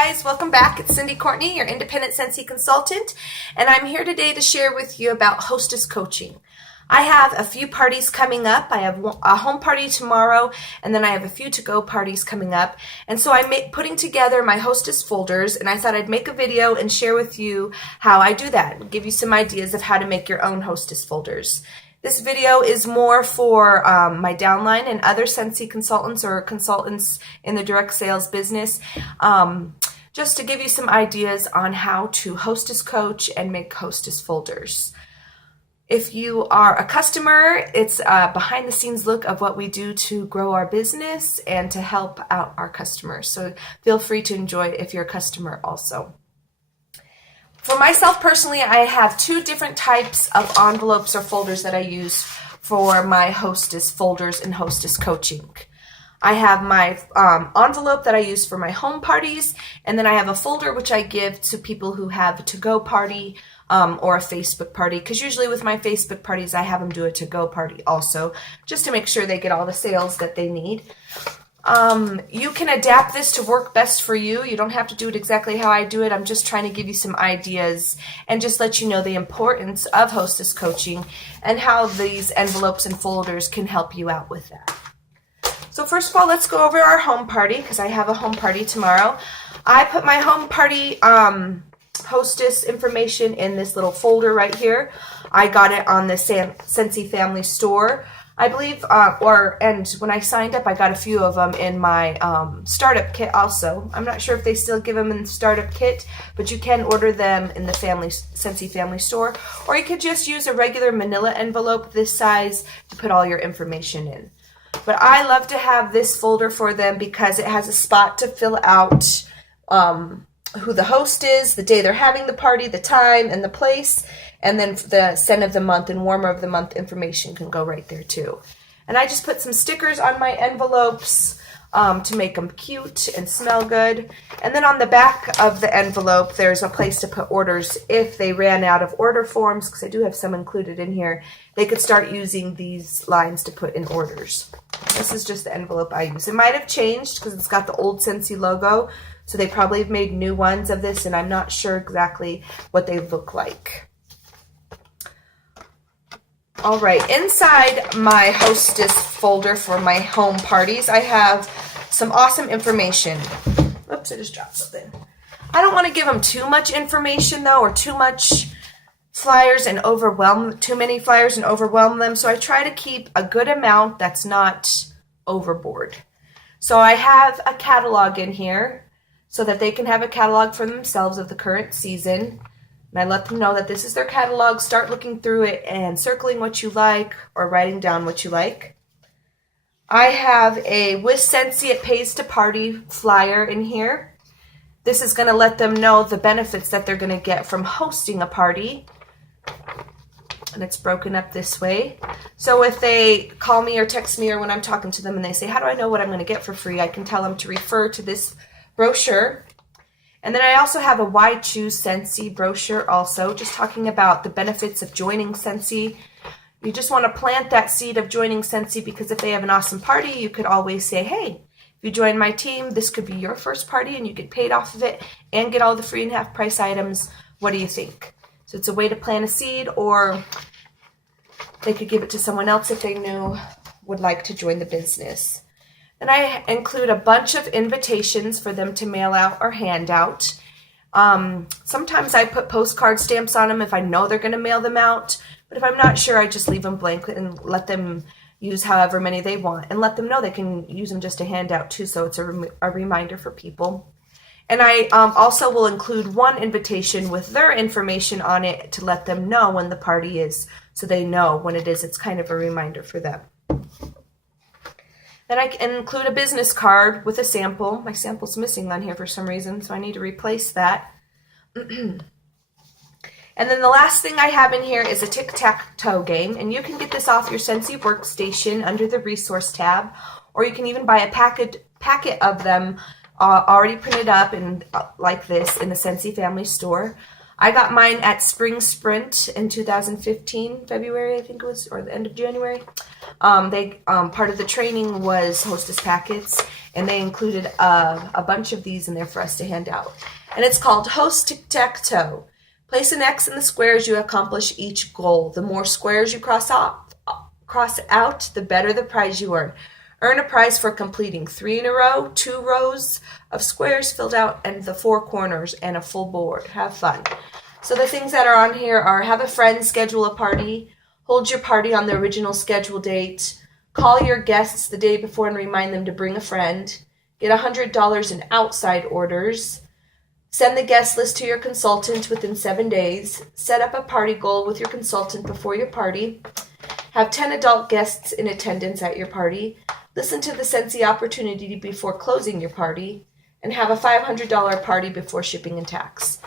Guys, welcome back. It's Cindy Courtney, your independent Scentsy consultant, and I'm here today to share with you about hostess coaching. I have a few parties coming up. I have a home party tomorrow, and then I have a few to-go parties coming up. And so I'm putting together my hostess folders, and I thought I'd make a video and share with you how I do that and give you some ideas of how to make your own hostess folders. This video is more for my downline and other Scentsy consultants or consultants in the direct sales business, just to give you some ideas on how to hostess coach and make hostess folders. If you are a customer, it's a behind the scenes look of what we do to grow our business and to help out our customers. So feel free to enjoy it if you're a customer also. For myself personally, I have two different types of envelopes or folders that I use for my hostess folders and hostess coaching. I have my envelope that I use for my home parties, and then I have a folder which I give to people who have a to-go party or a Facebook party, because usually with my Facebook parties I have them do a to-go party also, just to make sure they get all the sales that they need. You can adapt this to work best for you. You don't have to do it exactly how I do it. I'm just trying to give you some ideas and just let you know the importance of hostess coaching and how these envelopes and folders can help you out with that. So first of all, let's go over our home party, because I have a home party tomorrow. I put my home party hostess information in this little folder right here. I got it on the Scentsy family store, I believe, and when I signed up, I got a few of them in my startup kit also. I'm not sure if they still give them in the startup kit, but you can order them in the Scentsy family store, or you could just use a regular manila envelope this size to put all your information in. But I love to have this folder for them because it has a spot to fill out who the host is, the day they're having the party, the time and the place, and then the scent of the month and warmer of the month information can go right there too. And I just put some stickers on my envelopes to make them cute and smell good. And then on the back of the envelope, there's a place to put orders. If they ran out of order forms, because I do have some included in here, they could start using these lines to put in orders. This is just the envelope I use. It might have changed because it's got the old Scentsy logo, so they probably have made new ones of this, and I'm not sure exactly what they look like. All right, inside my hostess folder for my home parties, I have some awesome information. Oops, I just dropped something. I don't want to give them too much information though, or too much flyers and too many flyers and overwhelm them. So I try to keep a good amount that's not overboard. So I have a catalog in here so that they can have a catalog for themselves of the current season. And I let them know that this is their catalog. Start looking through it and circling what you like or writing down what you like. I have a with Scentsy It Pays to Party flyer in here. This is going to let them know the benefits that they're going to get from hosting a party. And it's broken up this way. So if they call me or text me or when I'm talking to them and they say, how do I know what I'm going to get for free? I can tell them to refer to this brochure. And then I also have a Why Choose Scentsy brochure also, just talking about the benefits of joining Scentsy. You just want to plant that seed of joining Scentsy, because if they have an awesome party, you could always say, hey, if you join my team, this could be your first party and you get paid off of it and get all the free and half price items. What do you think? So it's a way to plant a seed, or they could give it to someone else if they knew would like to join the business. Then I include a bunch of invitations for them to mail out or hand out. Sometimes I put postcard stamps on them if I know they're going to mail them out. But if I'm not sure, I just leave them blank and let them use however many they want. And let them know they can use them just to hand out too, so it's a reminder for people. And I also will include one invitation with their information on it to let them know when the party is, so they know when it is. It's kind of a reminder for them. Then I can include a business card with a sample. My sample's missing on here for some reason, so I need to replace that. And then the last thing I have in here is a tic-tac-toe game, and you can get this off your Scentsy workstation under the resource tab, or you can even buy a packet of them already printed up and like this in the Scentsy family store. I got mine at Spring Sprint in 2015, February, I think it was, or the end of January. Part of the training was Hostess packets, and they included a bunch of these in there for us to hand out. And it's called Host Tic-Tac-Toe. Place an X in the squares you accomplish each goal. The more squares you cross out, the better the prize you earn. Earn a prize for completing 3 in a row, 2 rows of squares filled out, and the 4 corners, and a full board. Have fun. So the things that are on here are: have a friend schedule a party, hold your party on the original schedule date, call your guests the day before and remind them to bring a friend, get $100 in outside orders, send the guest list to your consultant within 7 days, set up a party goal with your consultant before your party, have 10 adult guests in attendance at your party, listen to the Scentsy opportunity before closing your party, and have a $500 party before shipping and tax.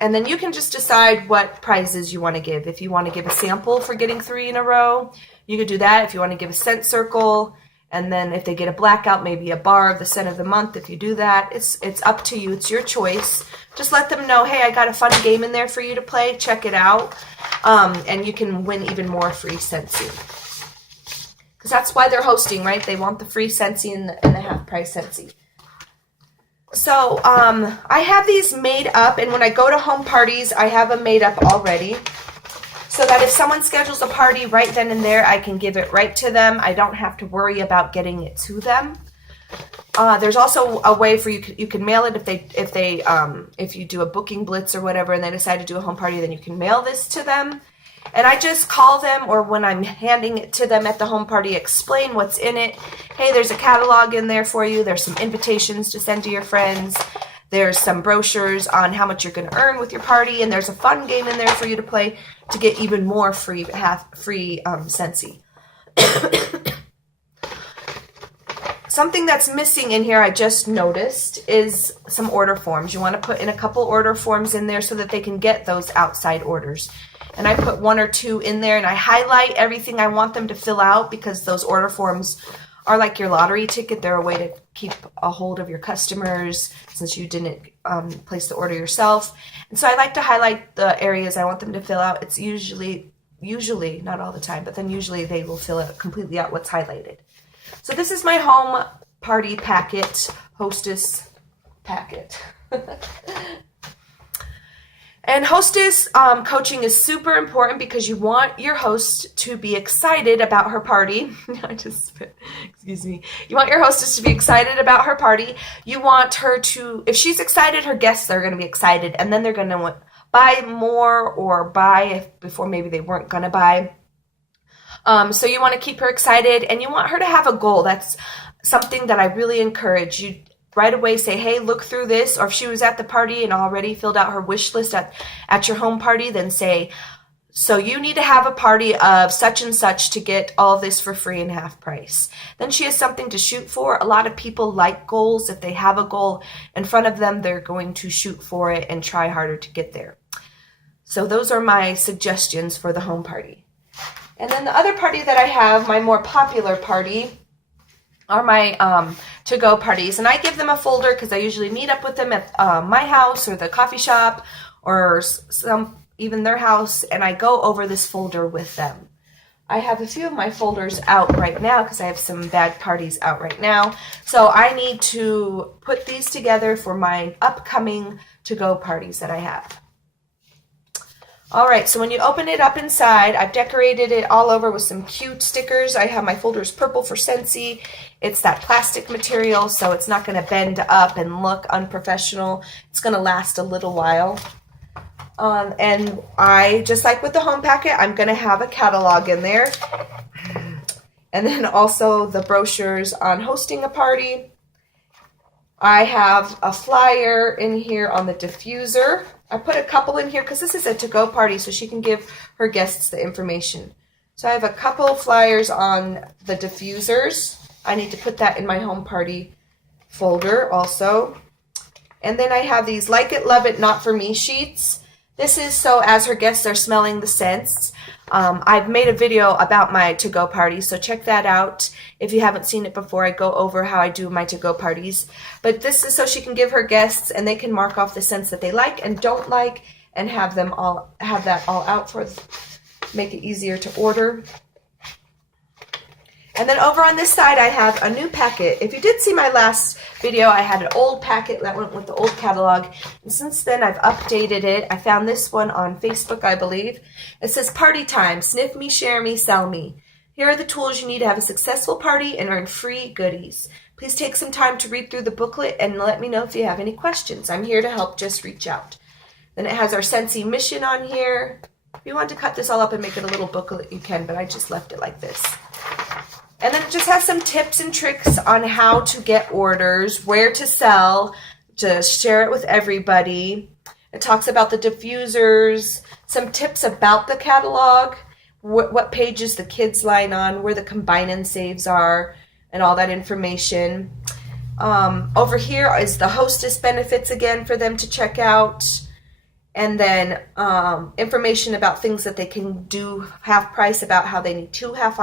And then you can just decide what prizes you want to give. If you want to give a sample for getting 3 in a row, you could do that. If you want to give a scent circle, and then if they get a blackout, maybe a bar of the scent of the month. If you do that, it's up to you. It's your choice. Just let them know, hey, I got a fun game in there for you to play. Check it out. And you can win even more free Scentsy. Because that's why they're hosting, right? They want the free Scentsy and the half price Scentsy. So I have these made up, and when I go to home parties, I have them made up already. So that if someone schedules a party right then and there, I can give it right to them. I don't have to worry about getting it to them. There's also a way for you can mail it if you do a booking blitz or whatever, and they decide to do a home party, then you can mail this to them. And I just call them, or when I'm handing it to them at the home party, explain what's in it. Hey, there's a catalog in there for you. There's some invitations to send to your friends. There's some brochures on how much you're going to earn with your party, and there's a fun game in there for you to play to get even more free Scentsy. Something that's missing in here, I just noticed, is some order forms. You want to put in a couple order forms in there so that they can get those outside orders. And I put 1 or 2 in there, and I highlight everything I want them to fill out, because those order forms are like your lottery ticket. They're a way to keep a hold of your customers since you didn't place the order yourself. And so I like to highlight the areas I want them to fill out. It's usually, not all the time, but then usually they will fill it completely out what's highlighted. So this is my home party packet, hostess packet. And hostess coaching is super important because you want your host to be excited about her party. Excuse me. You want your hostess to be excited about her party. You want her to, if she's excited, her guests are going to be excited, and then they're going to buy more or buy before maybe they weren't going to buy. So you want to keep her excited, and you want her to have a goal. That's something that I really encourage. You right away say, hey, look through this. Or if she was at the party and already filled out her wish list at your home party, then say, so you need to have a party of such and such to get all this for free and half price. Then she has something to shoot for. A lot of people like goals. If they have a goal in front of them, they're going to shoot for it and try harder to get there. So those are my suggestions for the home party. And then the other party that I have, my more popular party, are my to-go parties. And I give them a folder because I usually meet up with them at my house or the coffee shop or even their house, and I go over this folder with them. I have a few of my folders out right now because I have some bad parties out right now. So I need to put these together for my upcoming to-go parties that I have. All right, so when you open it up inside, I've decorated it all over with some cute stickers. I have my folders purple for Scentsy. It's that plastic material, so it's not going to bend up and look unprofessional. It's going to last a little while. And I, just like with the home packet, I'm going to have a catalog in there. And then also the brochures on hosting a party. I have a flyer in here on the diffuser. I put a couple in here because this is a to-go party, so she can give her guests the information. So I have a couple flyers on the diffusers. I need to put that in my home party folder also. And then I have these Like It, Love It, Not For Me sheets. This is so as her guests are smelling the scents, I've made a video about my to-go parties, so check that out. If you haven't seen it before, I go over how I do my to-go parties. But this is so she can give her guests and they can mark off the scents that they like and don't like and have that all out for make it easier to order. And then over on this side, I have a new packet. If you did see my last video, I had an old packet that went with the old catalog. And since then, I've updated it. I found this one on Facebook, I believe. It says, Party Time, Sniff Me, Share Me, Sell Me. Here are the tools you need to have a successful party and earn free goodies. Please take some time to read through the booklet and let me know if you have any questions. I'm here to help. Just reach out. Then it has our Scentsy mission on here. If you want to cut this all up and make it a little booklet, you can, but I just left it like this. And then it just has some tips and tricks on how to get orders, where to sell, to share it with everybody. It talks about the diffusers, some tips about the catalog, what pages the kids line on, where the combine and saves are, and all that information. Over here is the hostess benefits again for them to check out. And then information about things that they can do half price, about how they need 2 half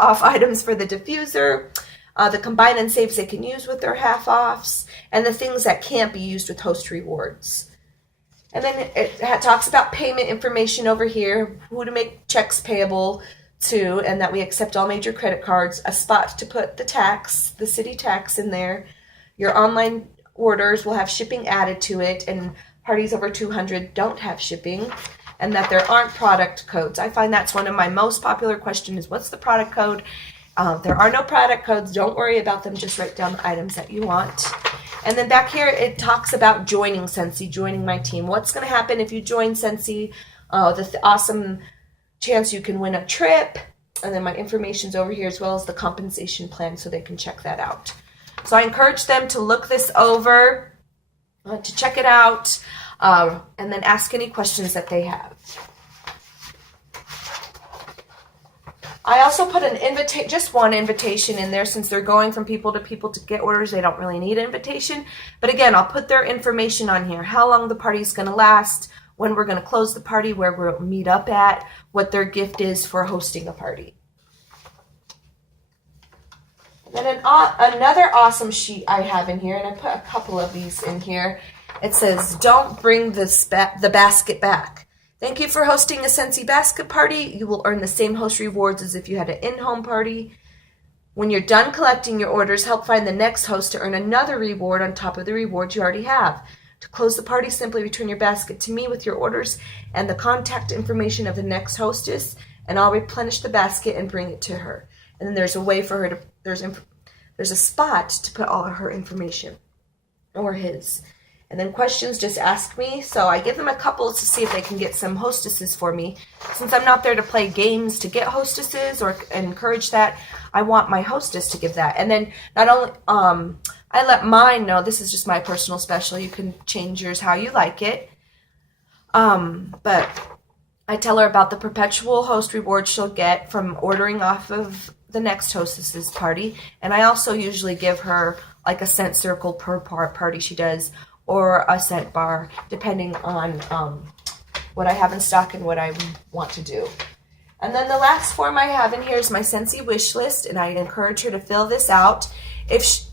off items for the diffuser, the combine and saves they can use with their half offs, and the things that can't be used with host rewards. And then it talks about payment information over here, who to make checks payable to, and that we accept all major credit cards, a spot to put the tax, the city tax in there. Your online orders will have shipping added to it, and parties over 200 don't have shipping, and that there aren't product codes. I find that's one of my most popular questions is, what's the product code? There are no product codes. Don't worry about them. Just write down the items that you want. And then back here, it talks about joining Scentsy, joining my team. What's going to happen if you join Scentsy? The awesome chance you can win a trip. And then my information's over here, as well as the compensation plan, so they can check that out. So I encourage them to look this over, to check it out, and then ask any questions that they have. I also put just one invitation in there, since they're going from people to get orders. They don't really need an invitation. But again, I'll put their information on here, how long the party's going to last, when we're going to close the party, where we'll meet up at, what their gift is for hosting a party. And then another awesome sheet I have in here, and I put a couple of these in here. It says, don't bring the basket back. Thank you for hosting a Scentsy basket party. You will earn the same host rewards as if you had an in-home party. When you're done collecting your orders, help find the next host to earn another reward on top of the rewards you already have. To close the party, simply return your basket to me with your orders and the contact information of the next hostess, and I'll replenish the basket and bring it to her. And then there's a way for her to, there's a spot to put all of her information, or his. And then questions, just ask me. So I give them a couple to see if they can get some hostesses for me. Since I'm not there to play games to get hostesses or encourage that, I want my hostess to give that. And then not only, I let mine know, this is just my personal special. You can change yours how you like it. But I tell her about the perpetual host reward she'll get from ordering off of the next hostess's party. And I also usually give her like a scent circle per party she does, or a scent bar, depending on what I have in stock and what I want to do. And then the last form I have in here is my Scentsy wish list, and I encourage her to fill this out. This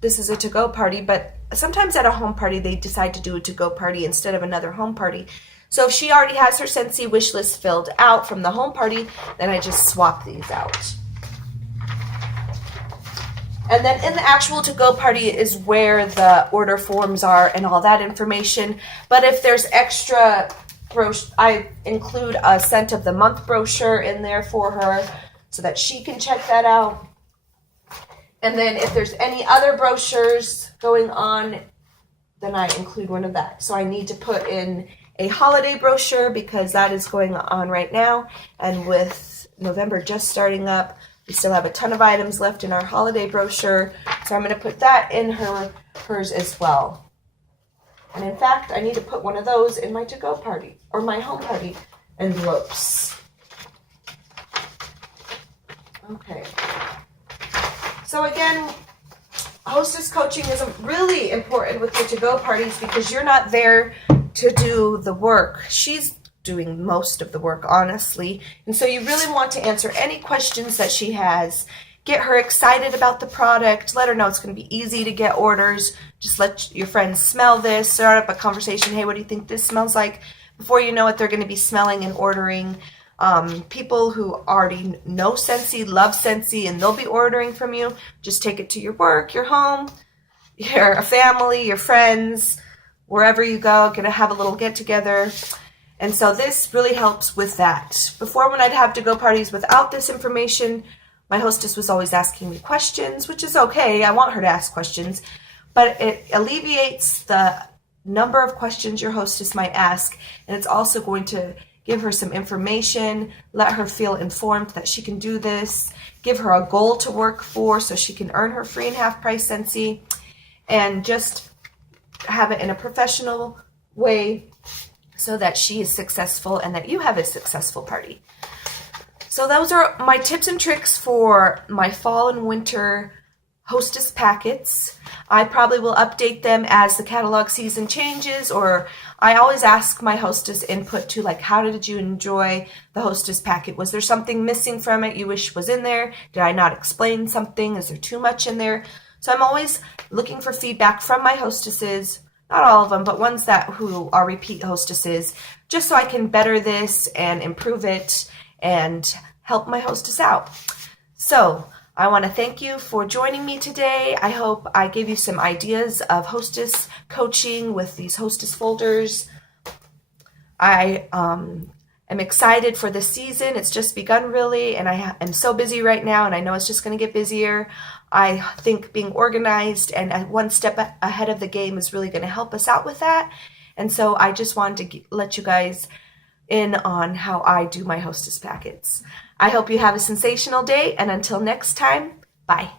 is a to-go party, but sometimes at a home party, they decide to do a to-go party instead of another home party. So if she already has her Scentsy wish list filled out from the home party, then I just swap these out. And then in the actual to-go party is where the order forms are and all that information. But if there's extra, I include a scent of the month brochure in there for her so that she can check that out. And then if there's any other brochures going on, then I include one of that. So I need to put in a holiday brochure because that is going on right now. And with November just starting up, we still have a ton of items left in our holiday brochure, so I'm going to put that in hers as well. And in fact, I need to put one of those in my to-go party, or my home party envelopes. Okay. So again, hostess coaching is really important with the to-go parties because you're not there to do the work. She's doing most of the work, honestly. And so you really want to answer any questions that she has. Get her excited about the product. Let her know it's going to be easy to get orders. Just let your friends smell this. Start up a conversation. Hey, what do you think this smells like? Before you know it, they're going to be smelling and ordering. People who already know Scentsy, love Scentsy, and they'll be ordering from you. Just take it to your work, your home, your family, your friends, wherever you go. Gonna have a little get together. And so this really helps with that. Before, when I'd have to go parties without this information, my hostess was always asking me questions, which is okay. I want her to ask questions, but it alleviates the number of questions your hostess might ask, and it's also going to give her some information, let her feel informed that she can do this, give her a goal to work for so she can earn her free and half price Scentsy, and just have it in a professional way so that she is successful and that you have a successful party. So those are my tips and tricks for my fall and winter hostess packets. I probably will update them as the catalog season changes, or I always ask my hostess input to, like, how did you enjoy the hostess packet? Was there something missing from it you wish was in there? Did I not explain something? Is there too much in there? So I'm always looking for feedback from my hostesses, not all of them, but ones who are repeat hostesses, just so I can better this and improve it and help my hostess out. So I want to thank you for joining me today. I hope I gave you some ideas of hostess coaching with these hostess folders. I am excited for this season. It's just begun, really, and I am so busy right now, and I know it's just going to get busier. I think being organized and one step ahead of the game is really going to help us out with that. And so I just wanted to let you guys in on how I do my hostess packets. I hope you have a sensational day, and until next time, bye.